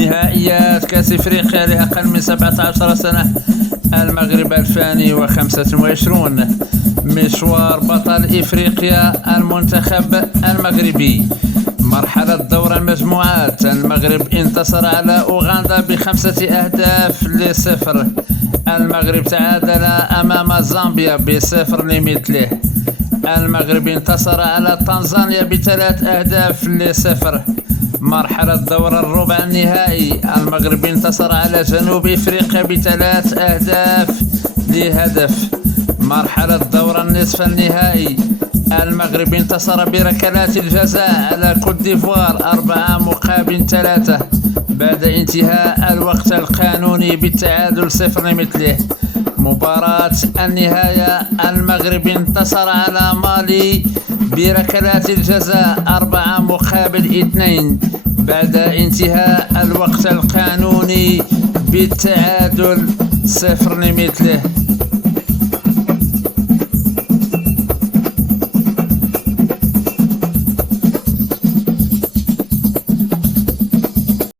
نهائيات كأس إفريقيا لأقل من 17 سنة، المغرب 2025. مشوار بطل إفريقيا المنتخب المغربي. مرحلة دور المجموعات، المغرب انتصر على أوغندا ب5 أهداف ل0. المغرب تعادل أمام زامبيا ب0 لمثله. المغرب انتصر على تنزانيا ب3 أهداف ل0. مرحلة دور الربع النهائي، المغرب انتصر على جنوب إفريقيا ب3 أهداف لهدف. مرحلة دور النصف النهائي، المغرب انتصر بركلات الجزاء على كوت ديفوار 4-3 بعد انتهاء الوقت القانوني بالتعادل 0 لمثله. مباراة النهاية، المغرب انتصر على مالي بركلات الجزاء 4-2 بعد انتهاء الوقت القانوني بالتعادل 0 لمثله.